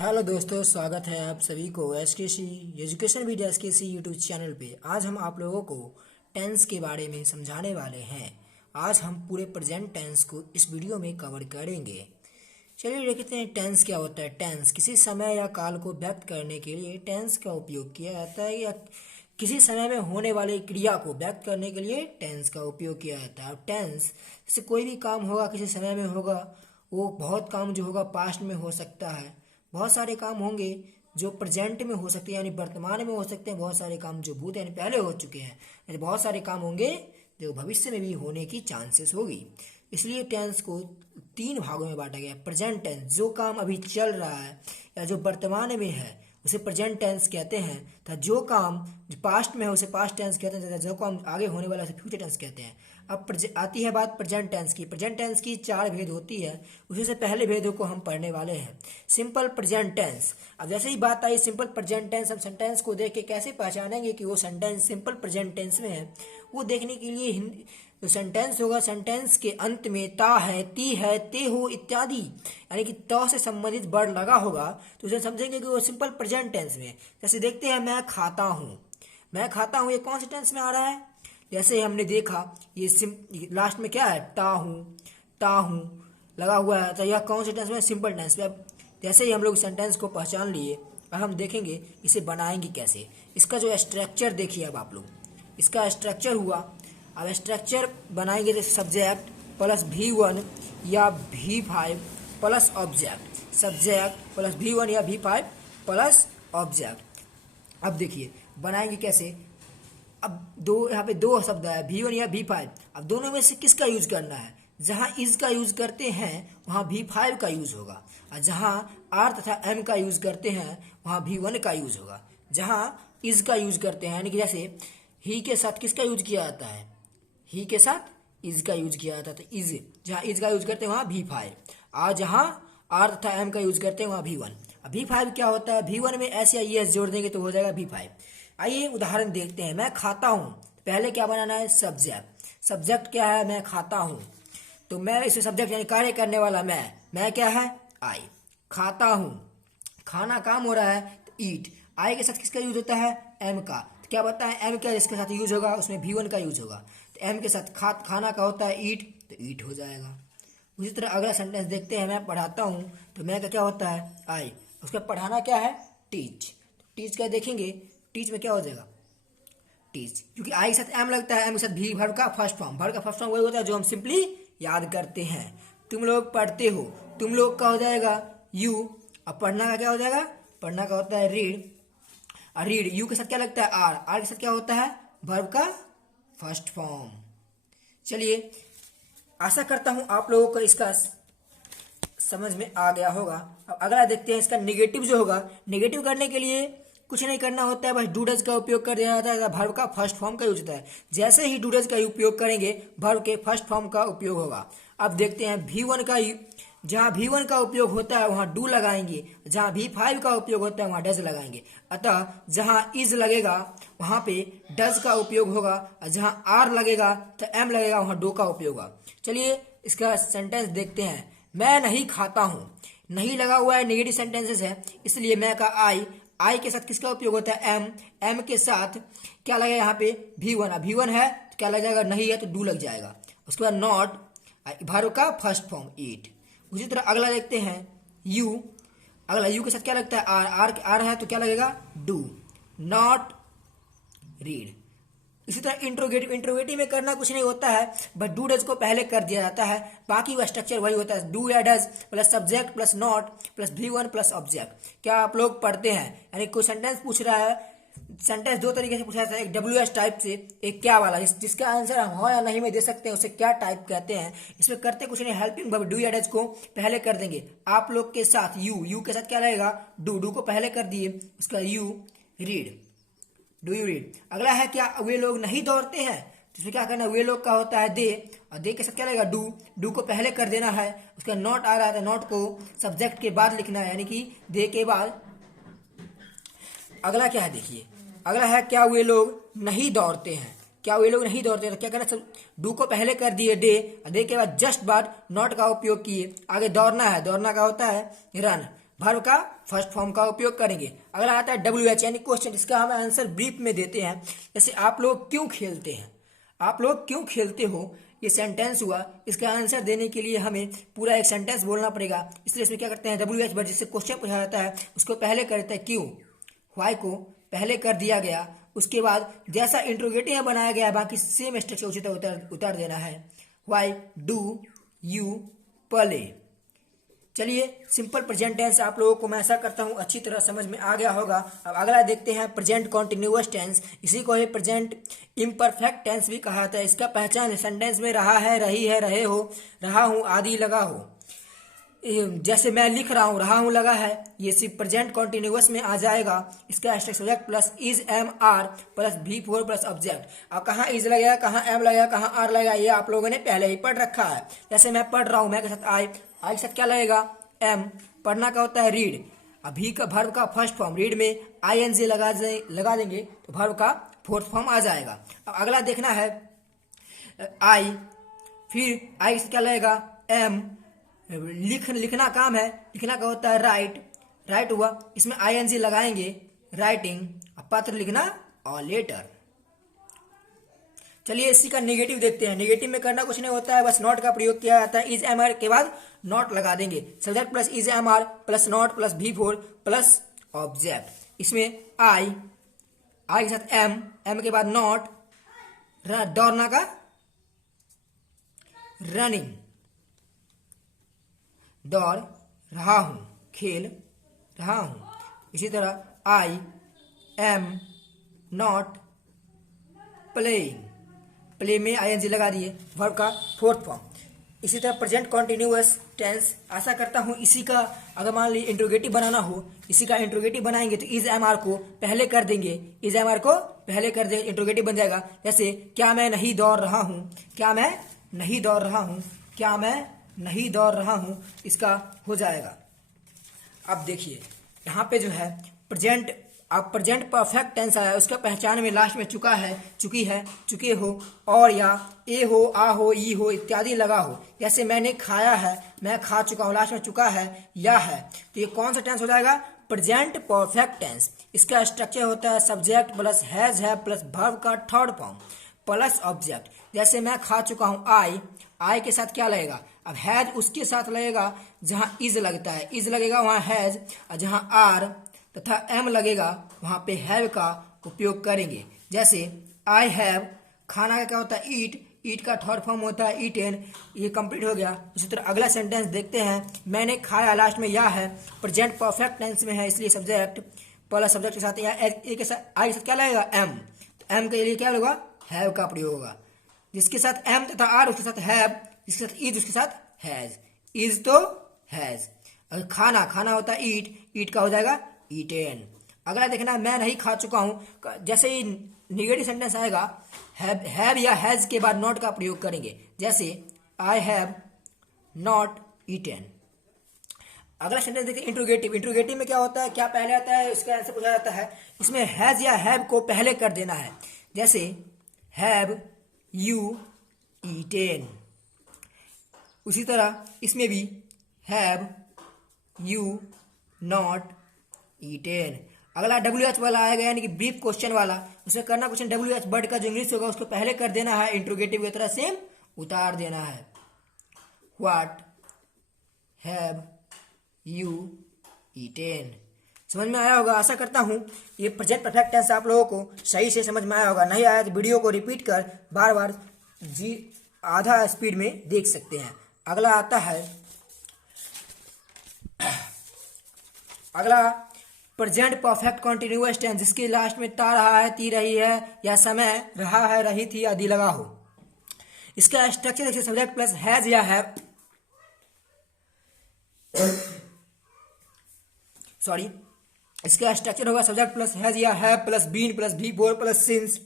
Hello दोस्तों, स्वागत है आप सभी को एसकेसी एजुकेशन विद एसकेसी यूट्यूब चैनल पे। आज हम आप लोगों को टेंस के बारे में समझाने वाले हैं। आज हम पूरे प्रेजेंट टेंस को इस वीडियो में कवर करेंगे। चलिए देखते हैं टेंस क्या होता है। टेंस किसी समय या काल को व्यक्त करने के लिए टेंस का उपयोग किया जाता है, या किसी समय में होने वाली क्रिया को व्यक्त करने के लिए टेंस का उपयोग किया जाता है। अब टेंस से कोई भी काम होगा किसी समय में होगा, वो बहुत काम जो होगा पास्ट में हो सकता है, बहुत सारे काम होंगे जो प्रेजेंट में हो सकते हैं यानी वर्तमान में हो सकते हैं, बहुत सारे काम जो भूत यानी पहले हो चुके हैं, यानी बहुत सारे काम होंगे जो भविष्य में भी होने की चांसेस होगी। इसलिए टेंस को तीन भागों में बांटा गया है। प्रेजेंट टेंस जो काम अभी चल रहा है या जो वर्तमान में है उसे प्रेजेंट टेंस कहते हैं, तथा जो काम जो पास्ट में है उसे पास्ट टेंस कहते हैं, तथा जो काम आगे होने वाला है उसे फ्यूचर टेंस कहते हैं। अब आती है बात प्रेजेंट टेंस की। प्रेजेंट टेंस की चार भेद होती है, उसी से पहले भेदों को हम पढ़ने वाले हैं। Simple present tense. अब जैसे ही बात आई सिंपल प्रेजेंट टेंस, हम सेंटेंस को देख के कैसे पहचानेंगे कि वो सेंटेंस सिंपल प्रेजेंट टेंस में है, वो देखने के लिए हिंदी जो सेंटेंस होगा, सेंटेंस के अंत में ता है, ती है, ते हो इत्यादि यानी कि त से संबंधित वर्ड लगा होगा तो उसे समझेंगे कि वो सिंपल प्रेजेंट टेंस में है। जैसे देखते हैं मैं खाता हूँ, मैं खाता हूँ, ये कौन से टेंस में आ रहा है? जैसे हमने देखा ये लास्ट में क्या है, ता हूँ लगा हुआ है, तो यह कौन से टेंस में? सिंपल टेंस में। अब जैसे ही हम लोग सेंटेंस को पहचान लिए, अब हम देखेंगे इसे बनाएंगे कैसे। इसका जो स्ट्रक्चर देखिए, अब आप लोग इसका स्ट्रक्चर हुआ। अब स्ट्रक्चर बनाएंगे जैसे सब्जेक्ट प्लस V1 या V5 plus object, subject plus V1 या V5 प्लस ऑब्जेक्ट। अब देखिए बनाएंगे कैसे। अब यहाँ पे दो शब्द है, V1 या V5। अब दोनों में से किसका यूज करना है? जहाँ इज का यूज करते हैं वहाँ V5 का यूज होगा, और जहाँ आर तथा एम का यूज करते हैं वहाँ V1 का यूज होगा। जहाँ इज का यूज करते हैं यानी कि जैसे ही के साथ किसका यूज किया जाता है? ही के साथ इज का यूज किया जाता है, तो इज, जहाँ इज का यूज करते हैं वहाँ V5, और जहाँ आर तथा एम का यूज करते हैं वहाँ V1। अब V5 क्या होता है? V1 में एस या ES जोड़ देंगे तो हो जाएगा V5। आइए उदाहरण देखते हैं। मैं खाता हूँ, पहले क्या बनाना है? सब्जेक्ट। सब्जेक्ट क्या है? मैं खाता हूँ, तो मैं इसे सब्जेक्ट यानी कार्य करने वाला मैं क्या है? आई। खाता हूँ, खाना काम हो रहा है तो ईट। आई के साथ किसका यूज होता है? एम का। तो क्या बताएं एम क्या जिसके साथ यूज होगा उसमें V1 का यूज होगा, तो एम के साथ खाना का होता है ईट, तो ईट हो जाएगा। उसी तरह अगला सेंटेंस देखते हैं। मैं पढ़ाता हूँ, तो मैं का क्या होता है? आई। उसका पढ़ाना क्या है? टीच। टीच क्या देखेंगे? टीच में क्या हो जाएगा? टीच, क्योंकि आई के साथ एम लगता है, एम के साथ भी वर्ब का फर्स्ट फॉर्म। वर्ब का फर्स्ट फॉर्म वही होता है जो हम सिंपली याद करते हैं। तुम लोग पढ़ते हो, तुम लोग का हो जाएगा यू। अब पढ़ना का क्या हो जाएगा? पढ़ना का होता है रीड, और रीड यू के साथ क्या लगता है? आर। आर के साथ क्या होता है? वर्ब का फर्स्ट फॉर्म। चलिए, आशा करता हूं आप लोगों को इसका समझ में आ गया होगा। अब अगला देखते हैं इसका निगेटिव जो होगा। निगेटिव करने के लिए कुछ नहीं करना होता है, बस डू डज का उपयोग कर दिया जाता है, वर्ब का फर्स्ट फॉर्म का यूज होता है। जैसे ही डू डज का उपयोग करेंगे वर्ब के फर्स्ट फॉर्म का उपयोग होगा। अब देखते हैं V1 का, जहाँ V1 का उपयोग होता है वहाँ डू लगाएंगे, जहाँ V5 का उपयोग होता है वहाँ डज लगाएंगे। अतः जहाँ इज लगेगा वहाँ पे डज का उपयोग होगा, और जहाँ आर लगेगा तो एम लगेगा वहाँ डू का उपयोग होगा। चलिए इसका सेंटेंस देखते हैं। मैं नहीं खाता हूँ, नहीं लगा हुआ है, नेगेटिव सेंटेंसेस है, इसलिए मैं का आई के साथ किसका उपयोग होता है? एम। एम के साथ क्या लगेगा यहाँ पे? V1। V1 है तो क्या लग जाएगा? नहीं है तो डू लग जाएगा। उसके बाद नॉट, वर्ब का फर्स्ट फॉर्म ईट। उसी तरह अगला देखते हैं यू। अगला यू के साथ क्या लगता है? आर। आर है तो क्या लगेगा? डू। Not read. इसी तरह इंट्रोगेटिव में करना कुछ नहीं होता है, बट डू डज को पहले कर दिया जाता है, बाकी वो स्ट्रक्चर वही होता है। डू या does plus subject plus not plus V1 plus object. क्या आप लोग पढ़ते हैं? यानी कोई सेंटेंस पूछ रहा है, सेंटेंस दो तरीके से पूछा जाता है, एक WS टाइप से, एक क्या वाला, जिसका आंसर हम हाँ या नहीं में दे सकते हैं उसे क्या टाइप कहते हैं। इसमें करते कुछ नहीं, हेल्पिंग वर्ब डू या डज को पहले कर देंगे। आप लोग के साथ यू के साथ क्या रहेगा? डू को पहले कर दिए, उसका you read, do you read. अगला है क्या? वे लोग नहीं दौड़ते हैं, तो इसमें क्या करना है? वे लोग का होता है दे, और दे के साथ क्या रहेगा? डू को पहले कर देना है। उसका नॉट आ रहा है, नॉट को सब्जेक्ट के बाद लिखना है, यानी कि दे के बाद। अगला क्या है देखिए, अगला है क्या वे लोग नहीं दौड़ते हैं। क्या वे लोग नहीं दौड़ते हैं तो क्या करना? डू को पहले कर दिए डे, और डे के बाद जस्ट बाद नॉट का उपयोग किए, आगे दौड़ना है, दौड़ना का होता है रन। वर्ब का फर्स्ट फॉर्म का उपयोग करेंगे। अगला आता है WH यानी क्वेश्चन, इसका हम आंसर ब्रीफ में देते हैं। जैसे आप लोग क्यों खेलते हैं, आप लोग क्यों खेलते हो, ये सेंटेंस हुआ। इसका आंसर देने के लिए हमें पूरा एक सेंटेंस बोलना पड़ेगा, इसलिए इसमें क्या करते हैं WH वर्ड जिससे क्वेश्चन पूछा जाता है उसको पहले करते हैं क्यों, वाई को पहले कर दिया गया, उसके बाद जैसा इंट्रोगेटिव में बनाया गया बाकी सेम स्ट्रक्चर उसी तरह उतार देना है। Why do you play. चलिए सिंपल प्रेजेंट टेंस आप लोगों को मैं ऐसा करता हूँ अच्छी तरह समझ में आ गया होगा। अब अगला देखते हैं प्रेजेंट कॉन्टिन्यूअस टेंस, इसी को ही प्रेजेंट इम्परफेक्ट टेंस भी कहा जाता है। इसका पहचान सेंटेंस में रहा है, रही है, रहे हो, रहा हूँ आदि लगा हो। जैसे मैं लिख रहा हूँ, रहा हूँ लगा है, ये सिर्फ प्रेजेंट कॉन्टिन्यूअस में आ जाएगा। इसका subject plus is am are plus V4 plus object. अब कहाँ इज लगेगा, कहाँ एम लगेगा, कहाँ आर लगेगा, ये आप लोगों ने पहले ही पढ़ रखा है। जैसे मैं पढ़ रहा हूँ, मैं के साथ आई के साथ क्या लगेगा एम। पढ़ना का होता है रीड। अभी का वर्ब का फर्स्ट फॉर्म, रीड में ING लगा देंगे तो वर्ब का फोर्थ फॉर्म आ जाएगा। अब अगला देखना है आई, फिर आई से क्या लगेगा एम। लिखना काम है, लिखना का होता है राइट, राइट हुआ, इसमें ING लगाएंगे राइटिंग। अब पत्र लिखना और लेटर। चलिए इसी का नेगेटिव देखते हैं। नेगेटिव में करना कुछ नहीं होता है, बस नॉट का प्रयोग किया जाता है। इज एम आर के बाद नॉट लगा देंगे। Subject plus is am are plus not plus V4 plus object. इसमें आई के साथ एम के बाद नॉट, दौड़ना का रनिंग, दौड़ रहा हूं, खेल रहा हूं। इसी तरह I am not playing, play में ING लगा दिए, वर्ब का फोर्थ फॉर्म। इसी तरह प्रेजेंट कॉन्टिन्यूअस टेंस, आशा करता हूँ इसी का अगर मान ली इंट्रोगेटिव बनाना हो, इसी का इंट्रोगेटिव बनाएंगे तो इज एम आर को पहले कर देंगे, इज एम आर को पहले कर देंगे, इंट्रोगेटिव बन जाएगा। जैसे क्या मैं नहीं दौड़ रहा हूँ, क्या मैं नहीं दौड़ रहा हूँ, क्या मैं नहीं दौड़ रहा हूँ, इसका हो जाएगा। अब देखिए यहाँ पे जो है प्रेजेंट, अब प्रेजेंट परफेक्ट टेंस आया, उसका पहचान में लास्ट में चुका है, चुकी है, चुके हो, और या ए हो, आ हो, ई हो इत्यादि लगा हो। जैसे मैंने खाया है, मैं खा चुका हूँ, लास्ट में चुका है या है, तो ये कौन सा टेंस हो जाएगा प्रेजेंट परफेक्ट टेंस। इसका स्ट्रक्चर होता है सब्जेक्ट प्लस हैज है प्लस वर्ब का थर्ड फॉर्म प्लस ऑब्जेक्ट। जैसे मैं खा चुका हूँ आई के साथ क्या लगेगा, अब हैज उसके साथ लगेगा जहाँ इज लगता है, इज लगेगा वहाँ हैज, और जहाँ आर तथा एम लगेगा वहाँ पे हैव का उपयोग करेंगे। जैसे आई हैव, खाना का क्या होता है ईट, ईट का थर्ड फॉर्म होता है ईटेन, ये कंप्लीट हो गया। उसी तरह अगला सेंटेंस देखते हैं, मैंने खाया, लास्ट में या है, प्रेजेंट परफेक्ट टेंस में है, इसलिए सब्जेक्ट प्लस सब्जेक्ट के साथ या ए के साथ आई के साथ क्या लगेगा एम, तो एम के लिए क्या होगा हैव का प्रयोग होगा। जिसके साथ एम तथा आर उसके साथ हैव, जिसके साथ इज उसके साथ हैज, इज तो हैज। अगर खाना, खाना होता है ईट, ईट का हो जाएगा ईटेन। अगला देखना मैं नहीं खा चुका हूँ, जैसे ही निगेटिव सेंटेंस आएगा हैव या हैज के बाद नॉट का प्रयोग करेंगे। जैसे आई हैव नॉट ईटेन। अगला सेंटेंस देखिए इंट्रोगेटिव। इंट्रोगेटिव में क्या होता है, क्या पहले आता है, इसका आंसर पूछा जाता है। इसमें हैज या हैव को पहले कर देना है। जैसे हैव यू ईटेन। उसी तरह इसमें भी हैव यू नॉट ईटेन। अगला WH वाला आएगा यानी कि ब्रीफ क्वेश्चन वाला, उसे करना क्वेश्चन WH वर्ड का जो इंग्लिश होगा उसको पहले कर देना है, इंट्रोगेटिव की तरह सेम उतार देना है। What have you eaten. समझ में आया होगा, आशा करता हूँ ये प्रेजेंट परफेक्ट टेंस आप लोगों को सही से समझ में आया होगा। नहीं आया तो वीडियो को रिपीट कर बार बार आधा स्पीड में देख सकते हैं। अगला आता है, अगला प्रेजेंट परफेक्ट कॉन्टिन्यूअस टेंस, जिसके लास्ट में ता रहा है, ती रही है, या समय रहा है, रही थी आदि लगा हो। इसका स्ट्रक्चर देखिए सब्जेक्ट प्लस हैज या हैव, सॉरी, इसका स्ट्रक्चर होगा सब्जेक्ट प्लस हैज या have plus been plus V4 plus since